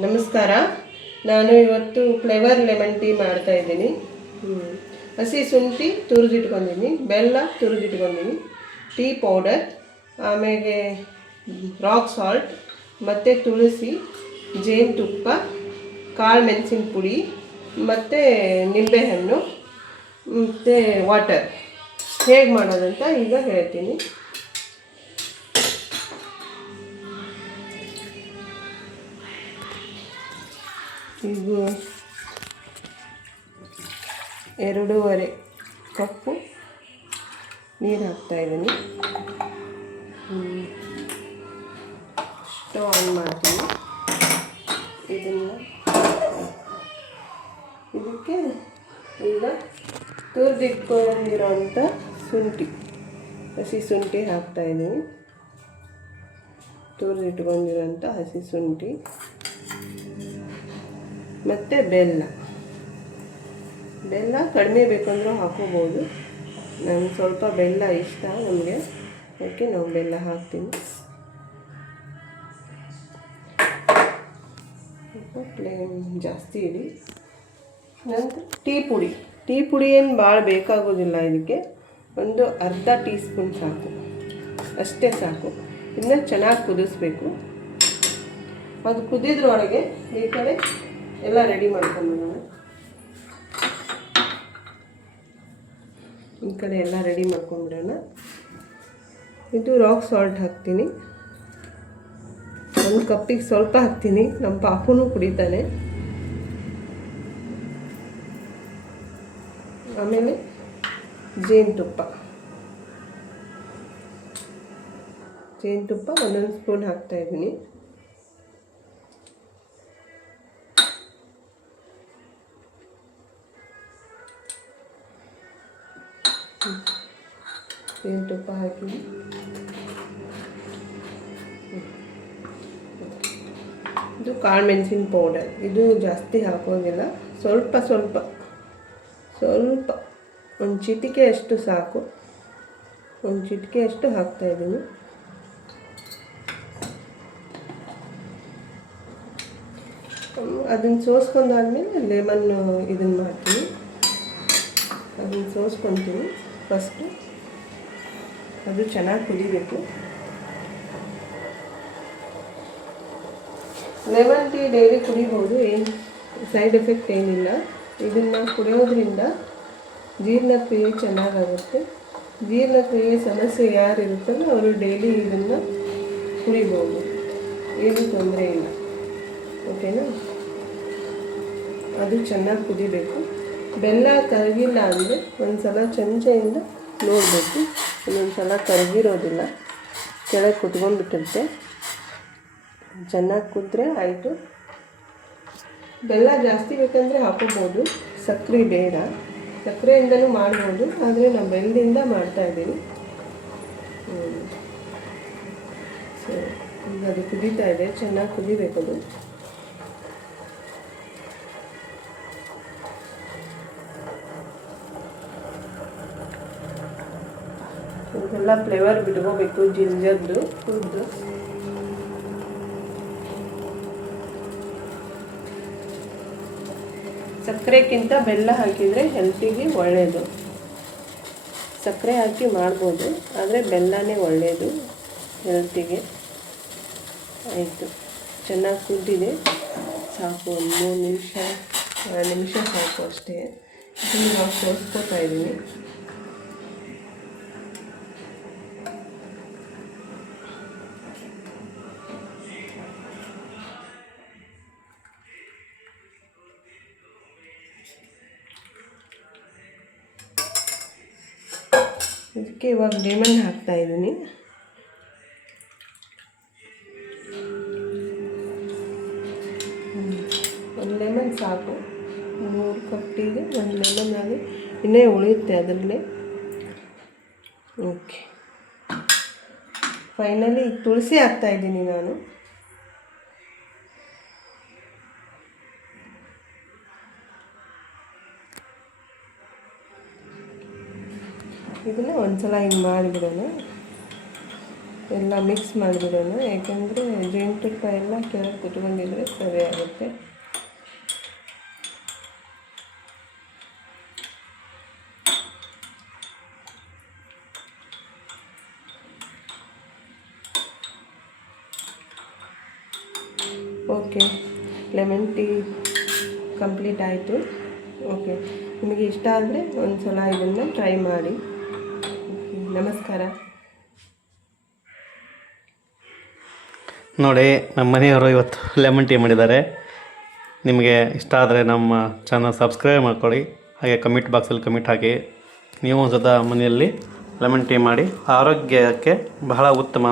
ನಮಸ್ಕಾರ. ನಾನು ಇವತ್ತು ಫ್ಲೇವರ್ ಲೆಮನ್ ಟೀ ಮಾಡ್ತಾ ಇದ್ದೀನಿ. ಹಸಿ ಶುಂಠಿ ತುರಿದಿಟ್ಕೊಂಡಿದ್ದೀನಿ, ಬೆಲ್ಲ ತುರಿದಿಟ್ಕೊಂಡಿದ್ದೀನಿ, ಟೀ ಪೌಡರ್, ಆಮೇಲೆ ರಾಕ್ ಸಾಲ್ಟ್ ಮತ್ತು ತುಳಸಿ, ಜೇನುತುಪ್ಪ, ಕಾಳು ಮೆಣಸಿನ ಪುಡಿ ಮತ್ತು ನಿಂಬೆಹಣ್ಣು ಮತ್ತು ವಾಟರ್. ಹೇಗೆ ಮಾಡೋದಂತ ಈಗ ಹೇಳ್ತೀನಿ. ಈಗ 2.5 ಕಪ್ಪು ನೀರು ಹಾಕ್ತಾಯಿದ್ದೀನಿ. ಸ್ಟವ್ ಆನ್ ಮಾಡ್ತೀನಿ. ಇದಕ್ಕೆ ಈಗ ತುರಿದಿಟ್ಕೊಂಡಿರೋಂಥ ಶುಂಠಿ, ಹಸಿ ಶುಂಠಿ ಹಾಕ್ತಾಯಿದ್ದೀನಿ. ತುರಿದಿಟ್ಕೊಂಡಿರೋಂಥ ಹಸಿ ಶುಂಠಿ ಮತ್ತು ಬೆಲ್ಲ ಕಡಿಮೆ ಬೇಕಂದ್ರೂ ಹಾಕೋಬೋದು. ನನಗೆ ಸ್ವಲ್ಪ ಬೆಲ್ಲ ಇಷ್ಟ, ನಮಗೆ ಅದಕ್ಕೆ ನಾವು ಬೆಲ್ಲ ಹಾಕ್ತೀನಿ. ಫ್ಲೇಮ್ ಜಾಸ್ತಿ ಇಡಿ. ನಂತರ ಟೀ ಪುಡಿ ಏನು ಭಾಳ ಬೇಕಾಗೋದಿಲ್ಲ. ಇದಕ್ಕೆ ಒಂದು ಅರ್ಧ ಟೀ ಸ್ಪೂನ್ ಸಾಕು, ಅಷ್ಟೇ ಸಾಕು. ಇದನ್ನ ಚೆನ್ನಾಗಿ ಕುದಿಸ್ಬೇಕು. ಅದು ಕುದಿದ್ರೊಳಗೆ ಈ ಕಡೆ ಎಲ್ಲ ರೆಡಿ ಮಾಡ್ಕೊಂಬಿಡೋಣ. ಇದು ರಾಕ್ ಸಾಲ್ಟ್ ಹಾಕ್ತೀನಿ. ಒಂದು ಕಪ್ಪಿಗೆ ಸ್ವಲ್ಪ ಹಾಕ್ತೀನಿ, ನಮ್ಮ ಪಾಪುನೂ ಕುಡಿತಾನೆ. ಆಮೇಲೆ ಜೇನುತುಪ್ಪ 1 ಸ್ಪೂನ್ ಹಾಕ್ತಾಯಿದ್ದೀನಿ. ಜೇನುತುಪ್ಪ ಹಾಕಿ ಇದು ಕಾಳು ಮೆಣಸಿನ ಪೌಡರ್. ಇದು ಜಾಸ್ತಿ ಹಾಕೋದಿಲ್ಲ, ಸ್ವಲ್ಪ ಒಂದು ಚಿಟಿಕೆ ಅಷ್ಟು ಸಾಕು. ಒಂದು ಚಿಟಿಕೆ ಅಷ್ಟು ಹಾಕ್ತಾಯಿದ್ದೀನಿ. ಅದನ್ನು ಸೋಸ್ಕೊಂಡಾದ್ಮೇಲೆ ಲೆಮನ್ ಇದನ್ನು ಮಾಡ್ತೀನಿ. ಅದನ್ನು ಸೋಸ್ಕೊತೀನಿ ಫಸ್ಟು. ಅದು ಚೆನ್ನಾಗಿ ಕುದಿಬೇಕು. ಲೆಮನ್ ಟೀ ಡೈಲಿ ಕುಡಿಬೋದು, ಏನು ಸೈಡ್ ಎಫೆಕ್ಟ್ ಏನಿಲ್ಲ. ಇದನ್ನು ಕುಡಿಯೋದ್ರಿಂದ ಜೀರ್ಣಕ್ರಿಯೆ ಚೆನ್ನಾಗಾಗುತ್ತೆ. ಜೀರ್ಣಕ್ರಿಯೆ ಸಮಸ್ಯೆ ಯಾರಿರುತ್ತಲ್ಲ ಅವರು ಡೈಲಿ ಇದನ್ನು ಕುಡಿಬೋದು, ಏನೂ ತೊಂದರೆ ಇಲ್ಲ. ಓಕೆನಾ? ಅದು ಚೆನ್ನಾಗಿ ಕುದಿಬೇಕು. ಬೆಲ್ಲ ಕರಗಿಲ್ಲ ಅಂದರೆ ಒಂದು ಸಲ ಚಮಚೆಯಿಂದ ನೋಡಬೇಕು. ಒಂದೊಂದು ಸಲ ಕರಗಿರೋದಿಲ್ಲ, ಕೆಳಗೆ ಕುತ್ಕೊಂಡ್ಬಿಟ್ಟಿರುತ್ತೆ. ಚೆನ್ನಾಗಿ ಕುದ್ರೆ ಆಯಿತು. ಬೆಲ್ಲ ಜಾಸ್ತಿ ಬೇಕಂದರೆ ಹಾಕೋಬೋದು, ಸಕ್ಕರೆ ಬೇಡ. ಸಕ್ಕರೆಯಿಂದಲೂ ಮಾಡ್ಬೋದು, ಆದರೆ ನಾನು ಬೆಲ್ಲದಿಂದ ಮಾಡ್ತಾಯಿದ್ದೀನಿ. ಸರಿ, ಈಗ ಅದು ಕುದೀತಾ ಇದೆ, ಚೆನ್ನಾಗಿ ಕುದಿಬೇಕದು. ಇದೆಲ್ಲ ಫ್ಲೇವರ್ ಬಿಟ್ಕೋಬೇಕು, ಜಿಂಜರ್ದು ಕುದ್ದು. ಸಕ್ಕರೆಗಿಂತ ಬೆಲ್ಲ ಹಾಕಿದರೆ ಹೆಲ್ತಿಗೆ ಒಳ್ಳೆಯದು. ಸಕ್ಕರೆ ಹಾಕಿ ಮಾಡ್ಬೋದು, ಆದರೆ ಬೆಲ್ಲನೇ ಒಳ್ಳೆಯದು ಹೆಲ್ತಿಗೆ. ಆಯಿತು, ಚೆನ್ನಾಗಿ ಕುದ್ದಿದೆ, ಸಾಕು. ಒಂದು 2 ನಿಮಿಷ ಸಾಕು ಅಷ್ಟೇ. ಇದನ್ನು ನಾವು ಸೋಸ್ಕೋತಾ ಇದ್ದೀನಿ. ಇದಕ್ಕೆ ಇವಾಗ ಲೆಮನ್ ಹಾಕ್ತಾಯಿದ್ದೀನಿ. ಒಂದು ಲೆಮನ್ ಸಾಕು. 3 ಕಪ್ ಟೀಗೆ 1 ಲೆಮನ್ ಆಗಿ ಇನ್ನೇ ಉಳಿಯುತ್ತೆ ಅದರಲ್ಲೇ. ಓಕೆ, ಫೈನಲಿ ತುಳಸಿ ಹಾಕ್ತಾಯಿದ್ದೀನಿ ನಾನು. ಇದನ್ನು ಒಂದು ಸಲ ಹಿಂಗೆ ಮಾಡಿಬಿಡೋಣ. ಎಲ್ಲ ಮಿಕ್ಸ್ ಮಾಡಿಬಿಡೋಣ, ಯಾಕೆಂದರೆ ಜೇನುತುಪ್ಪ ಎಲ್ಲ ಕೆಳಗೆ ಕುತ್ಕೊಂಡಿದ್ರೆ ಸರಿ ಆಗುತ್ತೆ. ಓಕೆ, ಲೆಮನ್ ಟೀ ಕಂಪ್ಲೀಟ್ ಆಯಿತು. ಓಕೆ, ನಿಮಗೆ ಇಷ್ಟ ಆದರೆ ಒಂದು ಸಲ ಇದನ್ನು ಟ್ರೈ ಮಾಡಿ. ನಮಸ್ಕಾರ. ನೋಡಿ, ನಮ್ಮ ಮನೆಯವರು ಇವತ್ತು ಲೆಮನ್ ಟೀ ಮಾಡಿದ್ದಾರೆ. ನಿಮಗೆ ಇಷ್ಟ ಆದರೆ ನಮ್ಮ ಚಾನಲ್ ಸಬ್ಸ್ಕ್ರೈಬ್ ಮಾಡ್ಕೊಳ್ಳಿ, ಹಾಗೆ ಕಮೆಂಟ್ ಬಾಕ್ಸಲ್ಲಿ ಕಮೆಂಟ್ ಹಾಕಿ. ನೀವು ಸದಾ ಮನೆಯಲ್ಲಿ ಲೆಮನ್ ಟೀ ಮಾಡಿ, ಆರೋಗ್ಯಕ್ಕೆ ಬಹಳ ಉತ್ತಮ.